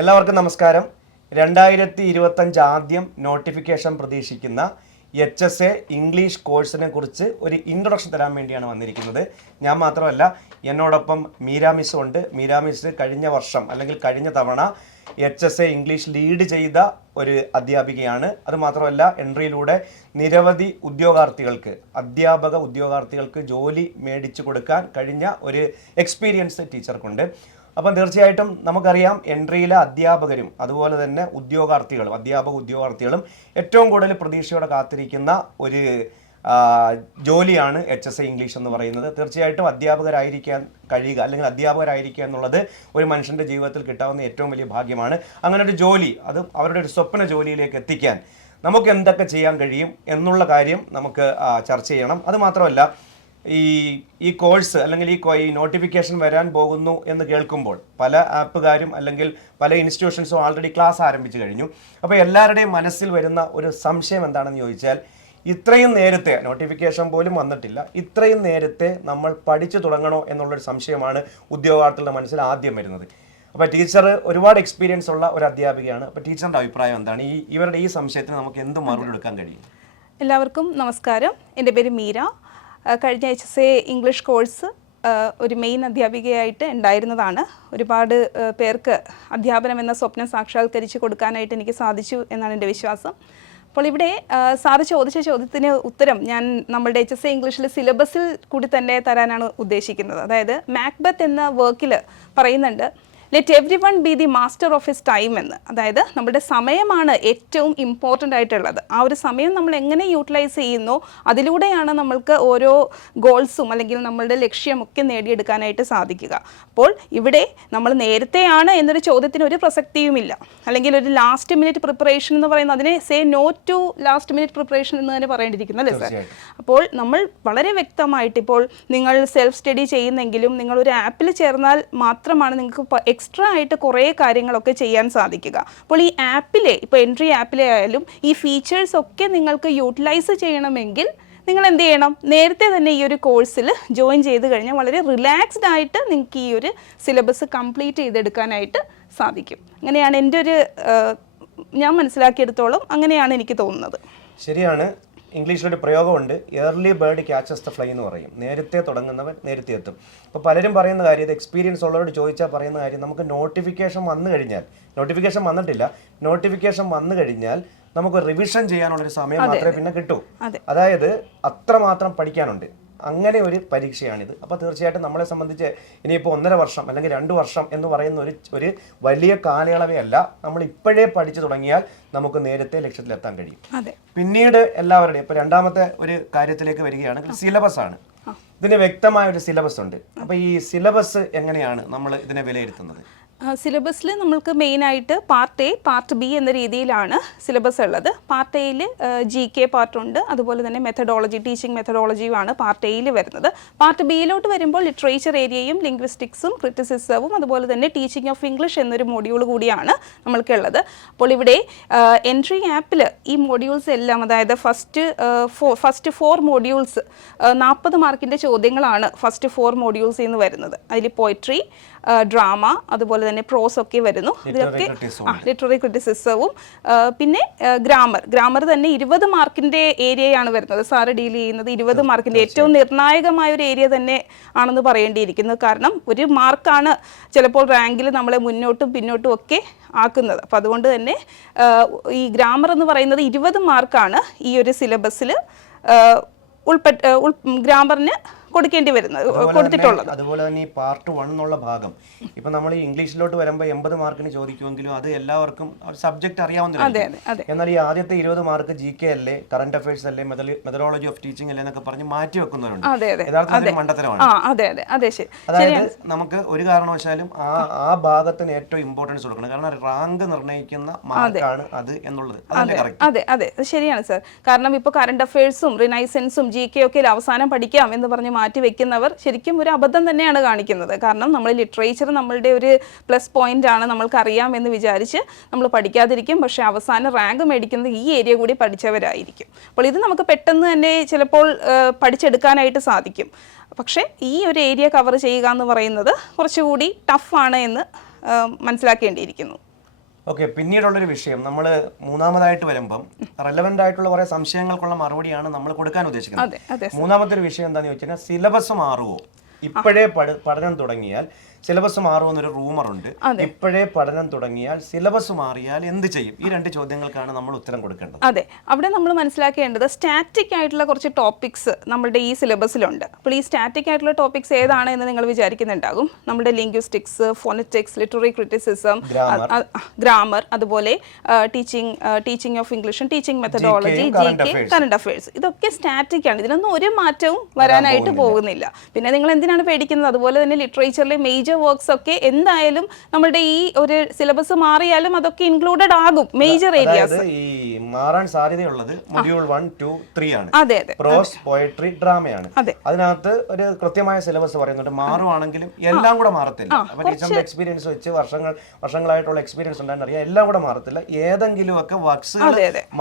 എല്ലാവർക്കും നമസ്കാരം. 2025 ആദ്യം നോട്ടിഫിക്കേഷൻ പ്രതീക്ഷിക്കുന്ന HSA ഇംഗ്ലീഷ് കോഴ്സിനെ കുറിച്ച് ഒരു ഇൻട്രൊഡക്ഷൻ തരാൻ വേണ്ടിയാണ് വന്നിരിക്കുന്നത്. ഞാൻ മാത്രമല്ല, എന്നോടൊപ്പം മീര മിസ് ഉണ്ട്. മീര മിസ് കഴിഞ്ഞ വർഷം അല്ലെങ്കിൽ കഴിഞ്ഞ തവണ HSA ഇംഗ്ലീഷ് ലീഡ് ചെയ്ത ഒരു അധ്യാപികയാണ്. അതുമാത്രമല്ല, എൻട്രിയിലൂടെ നിരവധി അധ്യാപക ഉദ്യോഗാർത്ഥികൾക്ക് ജോലി മേടിച്ചു കൊടുക്കാൻ കഴിഞ്ഞ ഒരു എക്സ്പീരിയൻസ് ടീച്ചർക്കുണ്ട്. അപ്പം തീർച്ചയായിട്ടും നമുക്കറിയാം, എൻട്രിയിലെ അധ്യാപകരും അതുപോലെ തന്നെ അധ്യാപക ഉദ്യോഗാർത്ഥികളും ഏറ്റവും കൂടുതൽ പ്രതീക്ഷയോടെ കാത്തിരിക്കുന്ന ഒരു ജോലിയാണ് HSA ഇംഗ്ലീഷ് എന്ന് പറയുന്നത്. തീർച്ചയായിട്ടും അധ്യാപകരായിരിക്കാൻ കഴിയുക അല്ലെങ്കിൽ അധ്യാപകരായിരിക്കുക എന്നുള്ളത് ഒരു മനുഷ്യൻ്റെ ജീവിതത്തിൽ കിട്ടാവുന്ന ഏറ്റവും വലിയ ഭാഗ്യമാണ്. അങ്ങനെ ഒരു ജോലി, അത് അവരുടെ ഒരു സ്വപ്ന ജോലിയിലേക്ക് എത്തിക്കാൻ നമുക്ക് എന്തൊക്കെ ചെയ്യാൻ കഴിയും എന്നുള്ള കാര്യം നമുക്ക് ചർച്ച ചെയ്യണം. അതുമാത്രമല്ല, ഈ കോഴ്സ് അല്ലെങ്കിൽ ഈ നോട്ടിഫിക്കേഷൻ വരാൻ പോകുന്നു എന്ന് കേൾക്കുമ്പോൾ പല ആപ്പുകാരും അല്ലെങ്കിൽ പല ഇൻസ്റ്റിറ്റ്യൂഷൻസും ആൾറെഡി ക്ലാസ് ആരംഭിച്ചു കഴിഞ്ഞു. അപ്പോൾ എല്ലാവരുടെയും മനസ്സിൽ വരുന്ന ഒരു സംശയം എന്താണെന്ന് ചോദിച്ചാൽ, ഇത്രയും നേരത്തെ നോട്ടിഫിക്കേഷൻ പോലും വന്നിട്ടില്ല, ഇത്രയും നേരത്തെ നമ്മൾ പഠിച്ചു തുടങ്ങണോ എന്നുള്ളൊരു സംശയമാണ് ഉദ്യോഗാർത്ഥികളുടെ മനസ്സിൽ ആദ്യം വരുന്നത്. അപ്പോൾ ടീച്ചർ ഒരുപാട് എക്സ്പീരിയൻസ് ഉള്ള ഒരു അധ്യാപികയാണ്. അപ്പോൾ ടീച്ചറിൻ്റെ അഭിപ്രായം എന്താണ്? ഇവരുടെ ഈ സംശയത്തിന് നമുക്ക് എന്ത് മറുപടി എടുക്കാൻ കഴിയും? എല്ലാവർക്കും നമസ്കാരം. എൻ്റെ പേര് മീര. കഴിഞ്ഞ HSA ഇംഗ്ലീഷ് കോഴ്സ് ഒരു മെയിൻ അധ്യാപികയായിട്ട് ഉണ്ടായിരുന്നതാണ്. ഒരുപാട് പേർക്ക് അധ്യാപനം എന്ന സ്വപ്നം സാക്ഷാത്കരിച്ച് കൊടുക്കാനായിട്ട് എനിക്ക് സാധിച്ചു എന്നാണ് എൻ്റെ വിശ്വാസം. അപ്പോൾ ഇവിടെ സാറ് ചോദിച്ച ചോദ്യത്തിന് ഉത്തരം ഞാൻ നമ്മളുടെ HSA ഇംഗ്ലീഷിൽ സിലബസിൽ കൂടി തന്നെ തരാനാണ് ഉദ്ദേശിക്കുന്നത്. അതായത് മാക്ബത്ത് എന്ന വർക്കിൽ പറയുന്നുണ്ട്, let every one be the master of his time എന്ന്. അതായത് നമ്മുടെ സമയമാണ് ഏറ്റവും ഇമ്പോർട്ടൻ്റ് ആയിട്ടുള്ളത്. ആ ഒരു സമയം നമ്മൾ എങ്ങനെ യൂട്ടിലൈസ് ചെയ്യുന്നോ അതിലൂടെയാണ് നമ്മൾക്ക് ഓരോ ഗോൾസും അല്ലെങ്കിൽ നമ്മളുടെ ലക്ഷ്യമൊക്കെ നേടിയെടുക്കാനായിട്ട് സാധിക്കുക. അപ്പോൾ ഇവിടെ നമ്മൾ നേരത്തെയാണ് എന്നൊരു ചോദ്യത്തിന് ഒരു പ്രസക്തിയുമില്ല. അല്ലെങ്കിൽ ഒരു ലാസ്റ്റ് മിനിറ്റ് പ്രിപ്പറേഷൻ എന്ന് പറയുന്നത്, അതിനെ say no to last minute preparation എന്ന് തന്നെ പറയേണ്ടിയിരിക്കുന്നു, അല്ലേ സാർ? അപ്പോൾ നമ്മൾ വളരെ വ്യക്തമായിട്ട്, ഇപ്പോൾ നിങ്ങൾ സെൽഫ് സ്റ്റഡി ചെയ്യുന്നെങ്കിലും നിങ്ങളൊരു ആപ്പിൽ ചേർന്നാൽ മാത്രമാണ് നിങ്ങൾക്ക് എക്സ്ട്രാ ആയിട്ട് കുറേ കാര്യങ്ങളൊക്കെ ചെയ്യാൻ സാധിക്കുക. അപ്പോൾ ഈ ആപ്പിലെ, ഇപ്പോൾ എൻട്രി ആപ്പിലെ ആയാലും ഈ ഫീച്ചേഴ്സ് ഒക്കെ നിങ്ങൾക്ക് യൂട്ടിലൈസ് ചെയ്യണമെങ്കിൽ നിങ്ങൾ എന്ത് ചെയ്യണം? നേരത്തെ തന്നെ ഈ ഒരു കോഴ്സിൽ ജോയിൻ ചെയ്ത് കഴിഞ്ഞാൽ വളരെ റിലാക്സ്ഡ് ആയിട്ട് നിങ്ങൾക്ക് ഈ ഒരു സിലബസ് കംപ്ലീറ്റ് ചെയ്തെടുക്കാനായിട്ട് സാധിക്കും. അങ്ങനെയാണ് എൻ്റെ ഒരു ഞാൻ മനസ്സിലാക്കിയെടുത്തോളം അങ്ങനെയാണ് എനിക്ക് തോന്നുന്നത്. ശരിയാണ്. ഇംഗ്ലീഷിലൊരു പ്രയോഗമുണ്ട്, early bird catches the fly എന്ന് പറയും. നേരത്തെ തുടങ്ങുന്നവൻ നേരത്തെ എത്തും. അപ്പോൾ പലരും പറയുന്ന കാര്യം, ഇത് എക്സ്പീരിയൻസ് ഉള്ളവരോട് ചോദിച്ചാൽ പറയുന്ന കാര്യം, നമുക്ക് നോട്ടിഫിക്കേഷൻ വന്നു കഴിഞ്ഞാൽ, നോട്ടിഫിക്കേഷൻ വന്നിട്ടില്ല, നോട്ടിഫിക്കേഷൻ വന്നു കഴിഞ്ഞാൽ നമുക്ക് റിവിഷൻ ചെയ്യാനുള്ളൊരു സമയം മാത്രമേ പിന്നെ കിട്ടൂ. അതായത് അത്രമാത്രം പഠിക്കാനുണ്ട്. അങ്ങനെ ഒരു പരീക്ഷയാണിത്. അപ്പോൾ തീർച്ചയായിട്ടും നമ്മളെ സംബന്ധിച്ച് ഇനിയിപ്പോൾ 1.5 വർഷം അല്ലെങ്കിൽ 2 വർഷം എന്ന് പറയുന്ന ഒരു വലിയ കാലയളവേ അല്ല. നമ്മൾ ഇപ്പോഴേ പഠിച്ചു തുടങ്ങിയാൽ നമുക്ക് നേരത്തെ ലക്ഷ്യത്തിലെത്താൻ കഴിയും. പിന്നീട് എല്ലാവരുടെയും ഇപ്പോൾ രണ്ടാമത്തെ ഒരു കാര്യത്തിലേക്ക് വരികയാണെങ്കിൽ സിലബസ് ആണ്. ഇതിന് വ്യക്തമായ ഒരു സിലബസ് ഉണ്ട്. അപ്പോൾ ഈ സിലബസ് എങ്ങനെയാണ് നമ്മൾ ഇതിനെ വിലയിരുത്തുന്നത്? സിലബസിൽ നമ്മൾക്ക് മെയിനായിട്ട് പാർട്ട് എ, പാർട്ട് ബി എന്ന രീതിയിലാണ് സിലബസ് ഉള്ളത്. പാർട്ട് എയിൽ GK പാർട്ടുണ്ട്, അതുപോലെ തന്നെ മെത്തഡോളജി, ടീച്ചിങ് മെത്തഡോളജിയുമാണ് പാർട്ട് എയിൽ വരുന്നത്. പാർട്ട് ബിയിലോട്ട് വരുമ്പോൾ ലിറ്ററേച്ചർ ഏരിയയും ലിംഗ്വിസ്റ്റിക്സും ക്രിറ്റിസിസവും അതുപോലെ തന്നെ ടീച്ചിങ് ഓഫ് ഇംഗ്ലീഷ് എന്നൊരു മോഡ്യൂൾ കൂടിയാണ് നമ്മൾക്കുള്ളത്. അപ്പോൾ ഇവിടെ എൻട്രി ആപ്പിൽ ഈ മോഡ്യൂൾസ് എല്ലാം, അതായത് ഫസ്റ്റ് 4 മോഡ്യൂൾസ് 40 മാർക്കിൻ്റെ ചോദ്യങ്ങളാണ് ഫസ്റ്റ് 4 മോഡ്യൂൾസ് എന്ന് വരുന്നത്. അതിൽ പോയട്രി, ഡ്രാമ, അതുപോലെ തന്നെ പ്രോസ് ഒക്കെ വരുന്നു. ഇതൊക്കെ ലിറ്റററി ക്രിറ്റിസിസവും പിന്നെ ഗ്രാമർ തന്നെ 20 മാർക്കിൻ്റെ ഏരിയയാണ് വരുന്നത്. സാറ് ഡീൽ ചെയ്യുന്നത് 20 മാർക്കിൻ്റെ ഏറ്റവും നിർണായകമായ ഒരു ഏരിയ തന്നെ ആണെന്ന് പറയേണ്ടിയിരിക്കുന്നു. കാരണം ഒരു മാർക്കാണ് ചിലപ്പോൾ റാങ്കിൽ നമ്മളെ മുന്നോട്ടും പിന്നോട്ടും ഒക്കെ ആക്കുന്നത്. അപ്പോൾ അതുകൊണ്ട് തന്നെ ഈ ഗ്രാമർ എന്ന് പറയുന്നത് 20 മാർക്കാണ് ഈ ഒരു സിലബസിൽ ഗ്രാമറിന് കൊടുക്കേണ്ടി വരുന്നത്, കൊടുത്തിട്ടുള്ളത്. അതുപോലെ തന്നെ ഈ പാർട്ട് 1 എന്നുള്ള ഭാഗം ഇപ്പൊ നമ്മൾ ഈ ഇംഗ്ലീഷിലോട്ട് വരുമ്പോൾ 80 മാർക്കിന് ചോദിക്കുമെങ്കിലും അത് എല്ലാവർക്കും സബ്ജക്ട് അറിയാവുന്നതാണ്. എന്നാൽ ഈ ആദ്യത്തെ 20 മാർക്ക് GK അല്ലേ, കറന്റ് അഫയേഴ്സ് അല്ലേ, മെത്തഡോളജി ഓഫ് ടീച്ചിങ് അല്ലേ എന്നൊക്കെ പറഞ്ഞ് മാറ്റി വെക്കുന്നവരുണ്ട്. യഥാർത്ഥത്തിൽ മണ്ടത്തരമാണ്. അതായത് നമുക്ക് ഒരു കാരണവശാലും ആ ഭാഗത്തിന് ഏറ്റവും ഇമ്പോർട്ടൻസ് കൊടുക്കണം. കാരണം റാങ്ക് നിർണ്ണയിക്കുന്ന മാർക്കാണ് അത് എന്നുള്ളത്. അതെ, ശരിയാണ് സർ. കാരണം ഇപ്പോൾ കറന്റ് അഫയേഴ്സും റിനൈസൻസും GK ഒക്കെ അവസാനം പഠിക്കാം എന്ന് പറഞ്ഞ് മാറ്റി വെക്കുന്നവർ ശരിക്കും ഒരു അബദ്ധം തന്നെയാണ് കാണിക്കുന്നത്. കാരണം നമ്മൾ ലിറ്ററേച്ചർ നമ്മളുടെ ഒരു പ്ലസ് പോയിന്റ് ആണ്, നമ്മൾക്ക് അറിയാമെന്ന് വിചാരിച്ച് നമ്മൾ പഠിക്കാതിരിക്കും. പക്ഷേ അവസാനം റാങ്ക് മേടിക്കുന്നത് ഈ ഏരിയ കൂടി പഠിച്ചവരായിരിക്കും. അപ്പോൾ ഇത് നമുക്ക് പെട്ടെന്ന് തന്നെ ചിലപ്പോൾ പഠിച്ചെടുക്കാനായിട്ട് സാധിക്കും. പക്ഷേ ഈ ഒരു ഏരിയ കവർ ചെയ്യുക എന്ന് പറയുന്നത് കുറച്ചുകൂടി ടഫാണ് എന്ന് മനസ്സിലാക്കേണ്ടിയിരിക്കുന്നു. ഓക്കെ, പിന്നീടുള്ളൊരു വിഷയം നമ്മൾ മൂന്നാമതായിട്ട് വരുമ്പം റെലവെന്റ് ആയിട്ടുള്ള കുറെ സംശയങ്ങൾക്കുള്ള മറുപടിയാണ് നമ്മൾ കൊടുക്കാൻ ഉദ്ദേശിക്കുന്നത്. മൂന്നാമത്തെ ഒരു വിഷയം എന്താണെന്ന് വെച്ച് കഴിഞ്ഞാൽ സിലബസ് മാറുമോ? ഇപ്പോഴേ പഠനം തുടങ്ങിയാൽ സിലബസ് മാറുമെന്നൊരു റൂമറുണ്ട്. ഇപ്പോഴേ പഠനം തുടങ്ങിയാൽ സിലബസ് മാറിയാൽ എന്ത് ചെയ്യും? ഈ രണ്ട് ചോദ്യങ്ങൾക്കാണ് നമ്മൾ ഉത്തരം കൊടുക്കേണ്ടത്. അതെ, അവിടെ നമ്മൾ മനസ്സിലാക്കേണ്ടത് സ്റ്റാറ്റിക് ആയിട്ടുള്ള കുറച്ച് ടോപ്പിക്സ് നമ്മളുടെ ഈ സിലബസിലുണ്ട്. അപ്പോൾ ഈ സ്റ്റാറ്റിക് ആയിട്ടുള്ള ടോപ്പിക്സ് ഏതാണ് എന്ന് നിങ്ങൾ വിചാരിക്കുന്നുണ്ടാകും. നമ്മുടെ linguistics, phonetics, literary criticism, grammar, അതുപോലെ teaching of English, teaching methodology, GK, current affairs, ഇതൊക്കെ സ്റ്റാറ്റിക് ആണ്. ഇതിനൊന്നും ഒരു മാറ്റവും വരാനായിട്ട് പോകുന്നില്ല. പിന്നെ നിങ്ങൾ എന്തിനാണ് പേടിക്കുന്നത്? അതുപോലെ തന്നെ ലിറ്ററേച്ചറിലെ മേജർ വർക്ക്സ് ഒക്കെ എന്തായാലും നമ്മുടെ ഈ ഒരു സിലബസ് മാറിയാലും അതൊക്കെ ഇൻക്ലൂഡഡ് ആകും. മേജർ ഏരിയാസ് ഈ മാറാൻ സാധ്യതയുള്ളത് മൊഡ്യൂൾ 1, 2, 3 ആണ്. അതെ അതെ, പ്രോസ്, പോയട്രി, ഡ്രാമയാണ്. അതിനകത്ത് ഒരു കൃത്യമായ സിലബസ് പറയുന്നുണ്ട്. മാറുവാണെങ്കിലും എല്ലാം കൂടെ മാറത്തില്ല. അപ്പൊ ടീച്ചറിന്റെ എക്സ്പീരിയൻസ് വെച്ച് വർഷങ്ങളായിട്ടുള്ള എക്സ്പീരിയൻസ് ഉണ്ടാകാൻ അറിയാം, എല്ലാം കൂടെ മാറത്തില്ല. ഏതെങ്കിലും ഒക്കെ വർക്ക്സുകൾ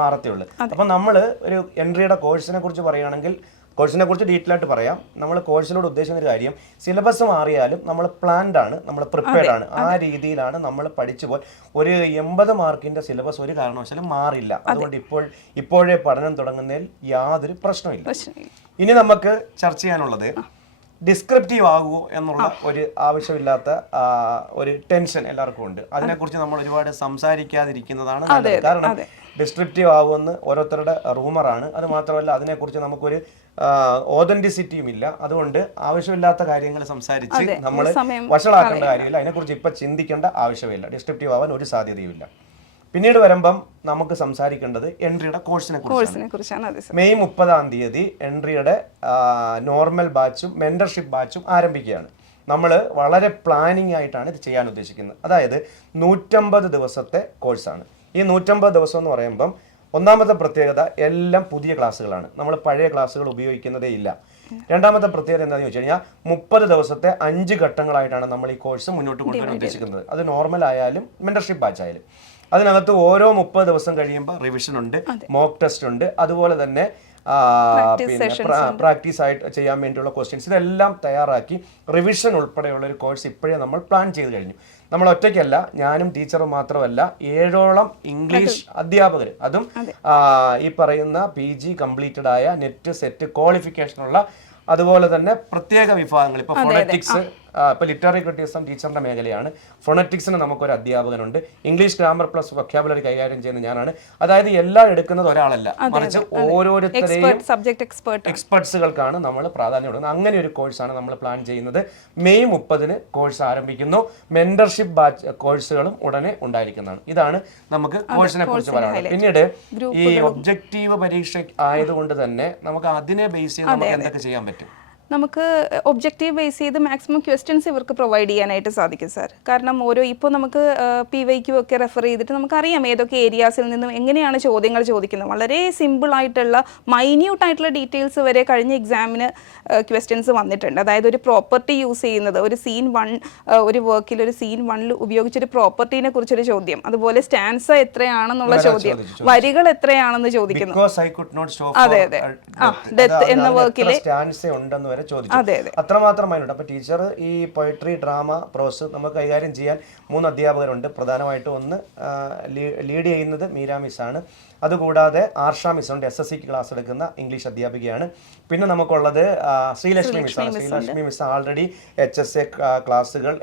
മാറത്തുള്ളൂ. അപ്പൊ നമ്മൾ ഒരു എൻട്രിയുടെ കോഴ്സിനെ കുറിച്ച് പറയുകയാണെങ്കിൽ കോഴ്സിനെ കുറിച്ച് ഡീറ്റെയിൽ ആയിട്ട് പറയാം. നമ്മൾ കോഴ്സിനോട് ഉദ്ദേശിക്കുന്ന ഒരു കാര്യം, സിലബസ് മാറിയാലും നമ്മൾ പ്ലാൻഡ് ആണ്, നമ്മൾ പ്രിപ്പയർഡ് ആണ്. ആ രീതിയിലാണ് നമ്മൾ പഠിച്ചു പോൽ. ഒരു 80 മാർക്കിന്റെ സിലബസ് ഒരു കാരണവശാലും മാറില്ല. അതുകൊണ്ട് ഇപ്പോഴേ പഠനം തുടങ്ങുന്നതിൽ യാതൊരു പ്രശ്നമില്ല. ഇനി നമുക്ക് ചർച്ച ചെയ്യാനുള്ളത് ഡിസ്ക്രിപ്റ്റീവ് ആകുമോ എന്നുള്ള ഒരു ആവശ്യമില്ലാത്ത ഒരു ടെൻഷൻ എല്ലാവർക്കും ഉണ്ട്. അതിനെക്കുറിച്ച് നമ്മൾ ഒരുപാട് സംസാരിക്കാതിരിക്കുന്നതാണ് നല്ലത്. കാരണം ഡിസ്ക്രിപ്റ്റീവ് ആകുമെന്ന് ഓരോരുത്തരുടെ റൂമറാണ്. അത് മാത്രമല്ല, അതിനെക്കുറിച്ച് നമുക്കൊരു ഓതന്റിസിറ്റിയും ഇല്ല. അതുകൊണ്ട് ആവശ്യമില്ലാത്ത കാര്യങ്ങൾ സംസാരിച്ച് നമ്മൾ വഷളാക്കേണ്ട കാര്യമില്ല. അതിനെക്കുറിച്ച് ഇപ്പം ചിന്തിക്കേണ്ട ആവശ്യമില്ല. ഡിസ്ക്രിപ്റ്റീവ് ആവാൻ ഒരു സാധ്യതയുമില്ല. പിന്നീട് വരുമ്പം നമുക്ക് സംസാരിക്കേണ്ടത് എൻട്രിയുടെ കോഴ്സിനെ കുറിച്ചാണ്. മെയ് 30-ാം തീയതി എൻട്രിയുടെ നോർമൽ ബാച്ചും മെന്റർഷിപ്പ് ബാച്ചും ആരംഭിക്കുകയാണ്. നമ്മൾ വളരെ പ്ലാനിങ് ആയിട്ടാണ് ഇത് ചെയ്യാൻ ഉദ്ദേശിക്കുന്നത്. അതായത് 150 ദിവസത്തെ കോഴ്സാണ്. ഈ 150 ദിവസം എന്ന് പറയുമ്പം ഒന്നാമത്തെ പ്രത്യേകത, എല്ലാം പുതിയ ക്ലാസ്സുകളാണ്. നമ്മൾ പഴയ ക്ലാസ്സുകൾ ഉപയോഗിക്കുന്നതേ ഇല്ല. രണ്ടാമത്തെ പ്രത്യേകത എന്താണെന്ന് വെച്ച് കഴിഞ്ഞാൽ 30 ദിവസത്തെ 5 ഘട്ടങ്ങളായിട്ടാണ് നമ്മൾ ഈ കോഴ്സ് മുന്നോട്ട് കൊണ്ടുവരാൻ ഉദ്ദേശിക്കുന്നത്. അത് നോർമൽ ആയാലും മെന്റർഷിപ്പ് ബാച്ച് ആയാലും. അതിനകത്ത് ഓരോ 30 ദിവസം കഴിയുമ്പോൾ റിവിഷൻ ഉണ്ട്, മോക്ക് ടെസ്റ്റ് ഉണ്ട്, അതുപോലെ തന്നെ പിന്നെ പ്രാക്ടീസ് ആയിട്ട് ചെയ്യാൻ വേണ്ടിയുള്ള ക്വസ്റ്റ്യൻസ്, ഇതെല്ലാം തയ്യാറാക്കി റിവിഷൻ ഉൾപ്പെടെയുള്ള ഒരു കോഴ്സ് ഇപ്പോഴേ നമ്മൾ പ്ലാൻ ചെയ്ത് കഴിഞ്ഞു. നമ്മൾ ഒറ്റയ്ക്കല്ല, ഞാനും ടീച്ചറും മാത്രമല്ല, 7ഓളം ഇംഗ്ലീഷ് അധ്യാപകർ, അതും ഈ പറയുന്ന PG കംപ്ലീറ്റഡ് ആയ നെറ്റ് സെറ്റ് ക്വാളിഫിക്കേഷനുള്ള, അതുപോലെ തന്നെ പ്രത്യേക വിഭാഗങ്ങൾ. ഇപ്പോൾ ഫോണറ്റിക്സ്, ഇപ്പോൾ ലിറ്റററി ക്രിറ്റിസിസം ടീച്ചറിന്റെ മേഖലയാണ്. ഫോണറ്റിക്സിന് നമുക്കൊരു അധ്യാപകനുണ്ട്. ഇംഗ്ലീഷ് ഗ്രാമർ പ്ലസ് വൊക്കാബുലറി കൈകാര്യം ചെയ്യുന്ന ഞാനാണ്. അതായത് എല്ലാം എടുക്കുന്നത് ഒരാളല്ല, മറിച്ച് ഓരോരുത്തരെയും എക്സ്പെർട്സുകൾക്കാണ് നമ്മൾ പ്രാധാന്യം കൊടുക്കുന്നത്. അങ്ങനെ ഒരു കോഴ്സാണ് നമ്മൾ പ്ലാൻ ചെയ്യുന്നത്. മെയ് 30-ന് കോഴ്സ് ആരംഭിക്കുന്നു. മെന്റർഷിപ്പ് ബാച്ച് കോഴ്സുകളും ഉടനെ ഉണ്ടായിരിക്കുന്നതാണ്. ഇതാണ് നമുക്ക് കോഴ്സിനെ കുറിച്ച് പറയാനുള്ളത്. പിന്നീട് ഈ ഒബ്ജക്റ്റീവ് പരീക്ഷ ആയതുകൊണ്ട് തന്നെ നമുക്ക് അതിനെ ബേസ് ചെയ്ത് നമുക്ക് എന്തൊക്കെ ചെയ്യാൻ പറ്റും? നമുക്ക് ഒബ്ജക്റ്റീവ് ബേസ് ചെയ്ത് മാക്സിമം ക്വസ്റ്റ്യൻസ് ഇവർക്ക് പ്രൊവൈഡ് ചെയ്യാനായിട്ട് സാധിക്കും സാർ. കാരണം ഇപ്പോൾ നമുക്ക് PYQ ഒക്കെ റെഫർ ചെയ്തിട്ട് നമുക്കറിയാം ഏതൊക്കെ ഏരിയാസിൽ നിന്നും എങ്ങനെയാണ് ചോദ്യങ്ങൾ ചോദിക്കുന്നത്. വളരെ സിമ്പിളായിട്ടുള്ള മൈന്യൂട്ടായിട്ടുള്ള ഡീറ്റെയിൽസ് വരെ കഴിഞ്ഞ എക്സാമിന് ക്വസ്റ്റ്യൻസ് വന്നിട്ടുണ്ട്. അതായത് ഒരു പ്രോപ്പർട്ടി യൂസ് ചെയ്യുന്നത്, ഒരു സീൻ 1 ഒരു വർക്കിൽ ഒരു സീൻ 1 ഉപയോഗിച്ചൊരു പ്രോപ്പർട്ടീനെ കുറിച്ചൊരു ചോദ്യം, അതുപോലെ സ്റ്റാൻസ എത്രയാണെന്നുള്ള ചോദ്യം, വരികൾ എത്രയാണെന്ന് ചോദിക്കുന്നു. അതെ അതെ, ഡെത്ത് എന്ന വർക്കിലെ അത്രമാത്രം അതിനുണ്ട്. അപ്പൊ ടീച്ചർ ഈ പോയട്രി, ഡ്രാമ, പ്രോസ് നമുക്ക് കൈകാര്യം ചെയ്യാൻ 3 അധ്യാപകരുണ്ട്. പ്രധാനമായിട്ടും ഒന്ന് ലീഡ് ചെയ്യുന്നത് മീര മിസ്സാണ്. അതുകൂടാതെ ആർഷ മിസ്സുണ്ട്, SSCക്ക് ക്ലാസ് എടുക്കുന്ന ഇംഗ്ലീഷ് അധ്യാപികയാണ്. പിന്നെ നമുക്കുള്ളത് ശ്രീലക്ഷ്മി മിസ്സാണ്. ശ്രീലക്ഷ്മി മിസ് ആൾറെഡി HSA ക്ലാസ്സുകൾ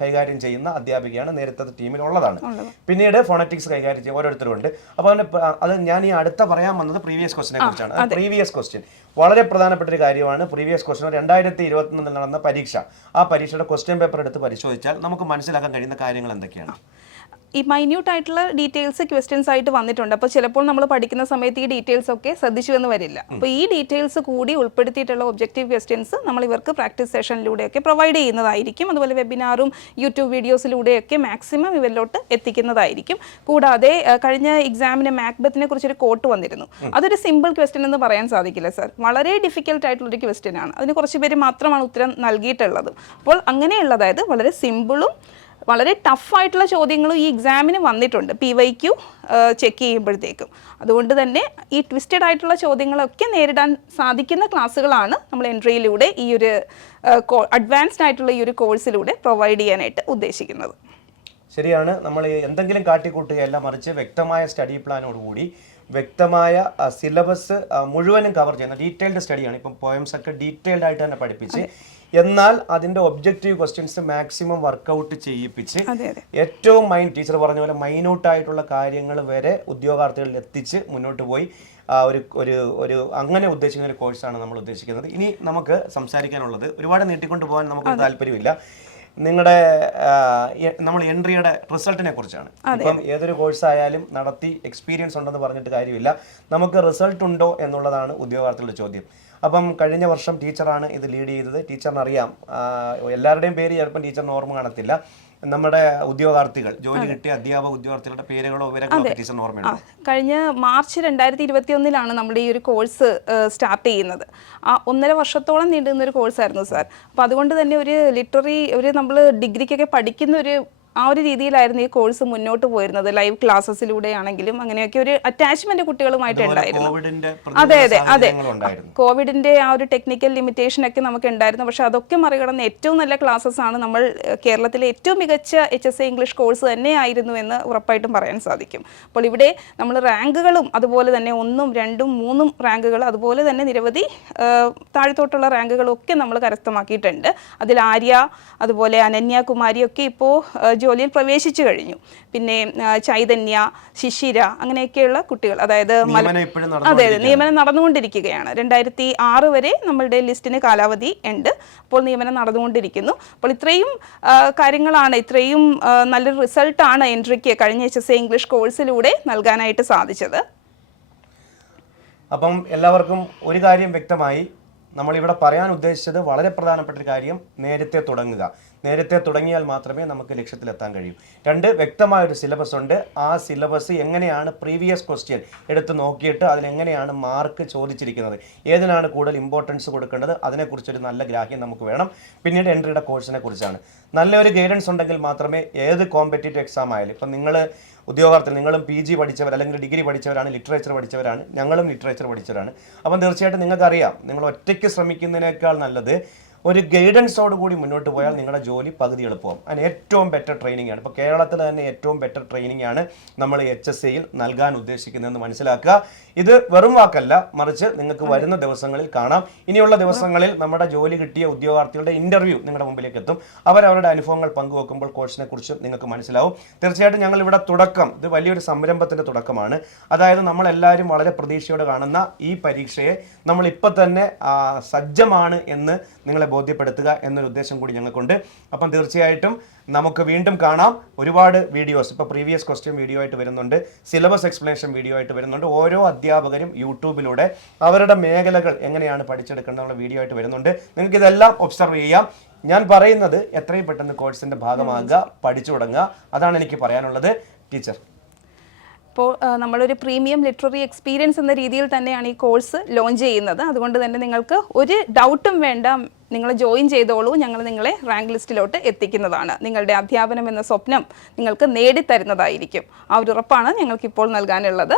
കൈകാര്യം ചെയ്യുന്ന അധ്യാപികയാണ്, നേരത്തെ ടീമിലുള്ളതാണ്. പിന്നീട് ഫോണറ്റിക്സ് കൈകാര്യം ചെയ്യുന്ന ഓരോരുത്തരുണ്ട്. അപ്പോൾ അത് ഞാൻ ഈ അടുത്ത പറയാൻ വന്നത് പ്രീവിയസ് ക്വസ്റ്റിനെ കുറിച്ചാണ്. പ്രീവിയസ് ക്വസ്റ്റ്യൻ വളരെ പ്രധാനപ്പെട്ട ഒരു കാര്യമാണ്. പ്രീവിയസ് ക്വസ്റ്റ്യൻ 2021 നടന്ന പരീക്ഷ, ആ പരീക്ഷയുടെ ക്വസ്റ്റ്യൻ പേപ്പർ എടുത്ത് പരിശോധിച്ചാൽ നമുക്ക് മനസ്സിലാക്കാൻ കഴിയുന്ന കാര്യങ്ങൾ എന്തൊക്കെയാണ്? ഈ മൈന്യൂട്ട് ആയിട്ടുള്ള ഡീറ്റെയിൽസ് ക്വസ്റ്റ്യൻസ് ആയിട്ട് വന്നിട്ടുണ്ട്. അപ്പോൾ ചിലപ്പോൾ നമ്മൾ പഠിക്കുന്ന സമയത്ത് ഈ ഡീറ്റെയിൽസ് ഒക്കെ ശ്രദ്ധിച്ചു എന്ന് വരില്ല. അപ്പോൾ ഈ ഡീറ്റെയിൽസ് കൂടി ഉൾപ്പെടുത്തിയിട്ടുള്ള ഒബ്ജക്റ്റീവ് ക്വസ്റ്റ്യൻസ് നമ്മൾ ഇവർക്ക് പ്രാക്ടീസ് സെഷനിലൂടെയൊക്കെ പ്രൊവൈഡ് ചെയ്യുന്നതായിരിക്കും. അതുപോലെ വെബിനാറും യൂട്യൂബ് വീഡിയോസിലൂടെയൊക്കെ മാക്സിമം ഇവരിലോട്ട് എത്തിക്കുന്നതായിരിക്കും. കൂടാതെ കഴിഞ്ഞ എക്സാമിന് മാക്ബത്തിനെ കുറിച്ചൊരു കോട്ട് വന്നിരുന്നു. അതൊരു സിമ്പിൾ ക്വസ്റ്റ്യൻ എന്ന് പറയാൻ സാധിക്കില്ല സാർ. വളരെ ഡിഫിക്കൽട്ട് ആയിട്ടുള്ളൊരു ക്വസ്റ്റ്യൻ ആണ്. അതിന് കുറച്ച് പേര് മാത്രമാണ് ഉത്തരം നൽകിയിട്ടുള്ളത്. അപ്പോൾ അങ്ങനെയുള്ള, അതായത് വളരെ സിമ്പിളും വളരെ ടഫായിട്ടുള്ള ചോദ്യങ്ങളും ഈ എക്സാമിന് വന്നിട്ടുണ്ട് PYQ ചെക്ക് ചെയ്യുമ്പോഴത്തേക്കും. അതുകൊണ്ട് തന്നെ ഈ ട്വിസ്റ്റഡ് ആയിട്ടുള്ള ചോദ്യങ്ങളൊക്കെ നേരിടാൻ സാധിക്കുന്ന ക്ലാസ്സുകളാണ് നമ്മൾ എൻട്രിയിലൂടെ ഈ ഒരു അഡ്വാൻസ്ഡ് ആയിട്ടുള്ള ഈ ഒരു കോഴ്സിലൂടെ പ്രൊവൈഡ് ചെയ്യാനായിട്ട് ഉദ്ദേശിക്കുന്നത്. ശരിയാണ്. നമ്മൾ എന്തെങ്കിലും കാട്ടിക്കൂട്ടുകയല്ല, മറിച്ച് വ്യക്തമായ സ്റ്റഡി പ്ലാനോടുകൂടി വ്യക്തമായ സിലബസ് മുഴുവനും കവർ ചെയ്യുന്ന ഡീറ്റെയിൽഡ് സ്റ്റഡിയാണ്. ഇപ്പം പോയംസ് ഒക്കെ ഡീറ്റെയിൽഡ് ആയിട്ട് തന്നെ പഠിപ്പിച്ച്, എന്നാൽ അതിൻ്റെ ഒബ്ജക്റ്റീവ് ക്വസ്റ്റ്യൻസ് മാക്സിമം വർക്കൗട്ട് ചെയ്യിപ്പിച്ച് ഏറ്റവും ടീച്ചർ പറഞ്ഞ പോലെ മൈന്യൂട്ടായിട്ടുള്ള കാര്യങ്ങൾ വരെ ഉദ്യോഗാർത്ഥികളിൽ എത്തിച്ച് മുന്നോട്ട് പോയി ഒരു അങ്ങനെ ഉദ്ദേശിക്കുന്ന ഒരു കോഴ്സാണ് നമ്മൾ ഉദ്ദേശിക്കുന്നത്. ഇനി നമുക്ക് സംസാരിക്കാനുള്ളത്, ഒരുപാട് നീട്ടിക്കൊണ്ട് പോകാൻ നമുക്ക് താല്പര്യമില്ല, നിങ്ങളുടെ നമ്മൾ എൻട്രിയുടെ റിസൾട്ടിനെ കുറിച്ചാണ്. ഇപ്പം ഏതൊരു കോഴ്സ് ആയാലും നടത്തി എക്സ്പീരിയൻസ് ഉണ്ടെന്ന് പറഞ്ഞിട്ട് കാര്യമില്ല, നമുക്ക് റിസൾട്ട് ഉണ്ടോ എന്നുള്ളതാണ് ഉദ്യോഗാർത്ഥികളുടെ ചോദ്യം. അപ്പം കഴിഞ്ഞ വർഷം ടീച്ചറാണ് ഇത് ലീഡ് ചെയ്തത്. ടീച്ചറിന് അറിയാം, എല്ലാവരുടെയും പേര് ചിലപ്പം ടീച്ചറിന് ഓർമ്മ കാണത്തില്ല. നമ്മുടെ ഉദ്യോഗാർത്ഥികൾ, ജോലി കിട്ടിയ അധ്യാപക ഉദ്യോഗാർത്ഥികളുടെ പേരുകളോ വിവരങ്ങളോ ടീച്ചറിന് ഓർമ്മയുണ്ട്? കഴിഞ്ഞ മാർച്ച് 2021 നമ്മുടെ ഈ ഒരു കോഴ്സ് സ്റ്റാർട്ട് ചെയ്യുന്നത്. 1.5 വർഷത്തോളം നീണ്ടുന്ന ഒരു കോഴ്സായിരുന്നു സാർ. അപ്പോൾ അതുകൊണ്ട് തന്നെ ഒരു ലിറ്റററി നമ്മൾ ഡിഗ്രിക്കൊക്കെ പഠിക്കുന്ന ഒരു രീതിയിലായിരുന്നു ഈ കോഴ്സ് മുന്നോട്ട് പോയിരുന്നത്. ലൈവ് ക്ലാസ്സസിലൂടെ ആണെങ്കിലും അങ്ങനെയൊക്കെ ഒരു അറ്റാച്ച്മെന്റ് കുട്ടികളുമായിട്ടുണ്ടായിരുന്നു. അതെ, കോവിഡിന്റെ ആ ഒരു ടെക്നിക്കൽ ലിമിറ്റേഷൻ ഒക്കെ നമുക്ക് ഉണ്ടായിരുന്നു. പക്ഷെ അതൊക്കെ മറികടന്ന് ഏറ്റവും നല്ല ക്ലാസ്സസ് ആണ് നമ്മൾ കേരളത്തിലെ ഏറ്റവും മികച്ച HSA ഇംഗ്ലീഷ് കോഴ്സ് തന്നെയായിരുന്നു എന്ന് ഉറപ്പായിട്ടും പറയാൻ സാധിക്കും. അപ്പോൾ ഇവിടെ നമ്മൾ റാങ്കുകളും അതുപോലെ തന്നെ 1, 2, 3 റാങ്കുകൾ, അതുപോലെ തന്നെ നിരവധി താഴത്തോട്ടുള്ള റാങ്കുകളും ഒക്കെ നമ്മൾ കരസ്ഥമാക്കിയിട്ടുണ്ട്. അതിൽ ആര്യ, അതുപോലെ അനന്യ കുമാരി ഒക്കെ ഇപ്പോൾ ജോലിയിൽ പ്രവേശിച്ചു കഴിഞ്ഞു. പിന്നെ ചൈതന്യ, ശിശിര, അങ്ങനെയൊക്കെയുള്ള കുട്ടികൾ, അതായത് നിയമനം നടന്നുകൊണ്ടിരിക്കുകയാണ്. 2006 വരെ നമ്മളുടെ ലിസ്റ്റിന് കാലാവധി ഉണ്ട്. അപ്പോൾ നിയമനം നടന്നുകൊണ്ടിരിക്കുന്നു. അപ്പോൾ ഇത്രയും കാര്യങ്ങളാണ്, ഇത്രയും നല്ലൊരു റിസൾട്ടാണ് എൻട്രിക്ക് കഴിഞ്ഞ HSA ഇംഗ്ലീഷ് കോഴ്സിലൂടെ നൽകാനായിട്ട് സാധിച്ചത്. അപ്പം എല്ലാവർക്കും ഒരു കാര്യം വ്യക്തമായി. നമ്മളിവിടെ പറയാൻ ഉദ്ദേശിച്ചത് വളരെ പ്രധാനപ്പെട്ട ഒരു കാര്യം, നേരത്തെ തുടങ്ങുക. നേരത്തെ തുടങ്ങിയാൽ മാത്രമേ നമുക്ക് ലക്ഷ്യത്തിലെത്താൻ കഴിയൂ. 2, വ്യക്തമായൊരു സിലബസ് ഉണ്ട്. ആ സിലബസ് എങ്ങനെയാണ് പ്രീവിയസ് ക്വസ്റ്റ്യൻ എടുത്ത് നോക്കിയിട്ട് അതിനെങ്ങനെയാണ് മാർക്ക് ചോദിച്ചിരിക്കുന്നത്, ഏതിനാണ് കൂടുതൽ ഇമ്പോർട്ടൻസ് കൊടുക്കേണ്ടത്, അതിനെക്കുറിച്ചൊരു നല്ല ഗ്രാഹ്യം നമുക്ക് വേണം. പിന്നീട് എൻട്രിയുടെ കോഴ്സിനെ കുറിച്ചാണ്. നല്ലൊരു ഗൈഡൻസ് ഉണ്ടെങ്കിൽ മാത്രമേ ഏത് കോമ്പറ്റേറ്റീവ് എക്സാം ആയാലും, ഇപ്പം നിങ്ങൾ ഉദ്യോഗാർത്ഥികൾ, നിങ്ങളും PG പഠിച്ചവർ അല്ലെങ്കിൽ ഡിഗ്രി പഠിച്ചവരാണ്, ലിറ്ററേച്ചർ പഠിച്ചവരാണ്, ഞങ്ങളും ലിറ്ററേച്ചർ പഠിച്ചവരാണ്. അപ്പം തീർച്ചയായിട്ടും നിങ്ങൾക്കറിയാം, നിങ്ങൾ ഒറ്റയ്ക്ക് ശ്രമിക്കുന്നതിനേക്കാൾ നല്ലത് ഒരു ഗൈഡൻസോട് കൂടി മുന്നോട്ട് പോയാൽ നിങ്ങളുടെ ജോലി പകുതി എളുപ്പമാകും. അതിന് ഏറ്റവും ബെറ്റർ ട്രെയിനിങ് ആണ്. ഇപ്പോൾ കേരളത്തിൽ തന്നെ ഏറ്റവും ബെറ്റർ ട്രെയിനിങ് ആണ് നമ്മൾ HSAയിൽ നൽകാൻ ഉദ്ദേശിക്കുന്നതെന്ന് മനസ്സിലാക്കുക. ഇത് വെറും വാക്കല്ല, മറിച്ച് നിങ്ങൾക്ക് വരുന്ന ദിവസങ്ങളിൽ കാണാം. ഇനിയുള്ള ദിവസങ്ങളിൽ നമ്മുടെ ജോലി കിട്ടിയ ഉദ്യോഗാർത്ഥികളുടെ ഇൻ്റർവ്യൂ നിങ്ങളുടെ മുമ്പിലേക്ക് എത്തും. അവരവരുടെ അനുഭവങ്ങൾ പങ്കുവെക്കുമ്പോൾ കോഴ്സിനെ കുറിച്ച് നിങ്ങൾക്ക് മനസ്സിലാവും. തീർച്ചയായിട്ടും ഞങ്ങൾ ഇവിടെ ഇത് വലിയൊരു സംരംഭത്തിൻ്റെ തുടക്കമാണ്. അതായത് നമ്മളെല്ലാവരും വളരെ പ്രതീക്ഷയോടെ കാണുന്ന ഈ പരീക്ഷയെ നമ്മൾ ഇപ്പം തന്നെ സജ്ജമാണ് എന്ന് നിങ്ങളെ ബോധ്യപ്പെടുത്തുക എന്നൊരു ഉദ്ദേശം കൂടി ഞങ്ങൾക്കുണ്ട്. അപ്പം തീർച്ചയായിട്ടും നമുക്ക് വീണ്ടും കാണാം. ഒരുപാട് വീഡിയോസ്, ഇപ്പോൾ പ്രീവിയസ് ക്വസ്റ്റ്യൻ വീഡിയോ ആയിട്ട് വരുന്നുണ്ട്, സിലബസ് എക്സ്പ്ലനേഷൻ വീഡിയോ ആയിട്ട് വരുന്നുണ്ട്. ഓരോ അധ്യാപകരും യൂട്യൂബിലൂടെ അവരുടെ മേഖലകൾ എങ്ങനെയാണ് പഠിച്ചെടുക്കേണ്ടതുള്ള വീഡിയോ ആയിട്ട് വരുന്നുണ്ട്. നിങ്ങൾക്ക് ഇതെല്ലാം ഒബ്സർവ് ചെയ്യാം. ഞാൻ പറയുന്നത് എത്രയും പെട്ടെന്ന് കോഴ്സിൻ്റെ ഭാഗമാകുക, പഠിച്ചു തുടങ്ങുക, അതാണ് എനിക്ക് പറയാനുള്ളത്. ടീച്ചർ, അപ്പോൾ നമ്മളൊരു പ്രീമിയം ലിറ്റററി എക്സ്പീരിയൻസ് എന്ന രീതിയിൽ തന്നെയാണ് ഈ കോഴ്സ് ലോഞ്ച് ചെയ്യുന്നത്. അതുകൊണ്ട് തന്നെ നിങ്ങൾക്ക് ഒരു ഡൗട്ടും വേണ്ട, നിങ്ങൾ ജോയിൻ ചെയ്തോളൂ. ഞങ്ങൾ നിങ്ങളെ റാങ്ക് ലിസ്റ്റിലോട്ട് എത്തിക്കുന്നതാണ്. നിങ്ങളുടെ അധ്യാപനം എന്ന സ്വപ്നം നിങ്ങൾക്ക് നേടിത്തരുന്നതായിരിക്കും. ആ ഒരു ഉറപ്പാണ് ഞങ്ങൾക്കിപ്പോൾ നൽകാനുള്ളത്.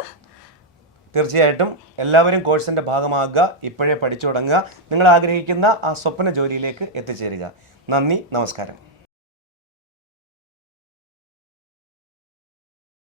തീർച്ചയായിട്ടും എല്ലാവരും കോഴ്സിൻ്റെ ഭാഗമാകുക, ഇപ്പോഴേ പഠിച്ചു തുടങ്ങുക, നിങ്ങൾ ആഗ്രഹിക്കുന്ന ആ സ്വപ്ന ജോലിയിലേക്ക് എത്തിച്ചേരുക. നന്ദി, നമസ്കാരം.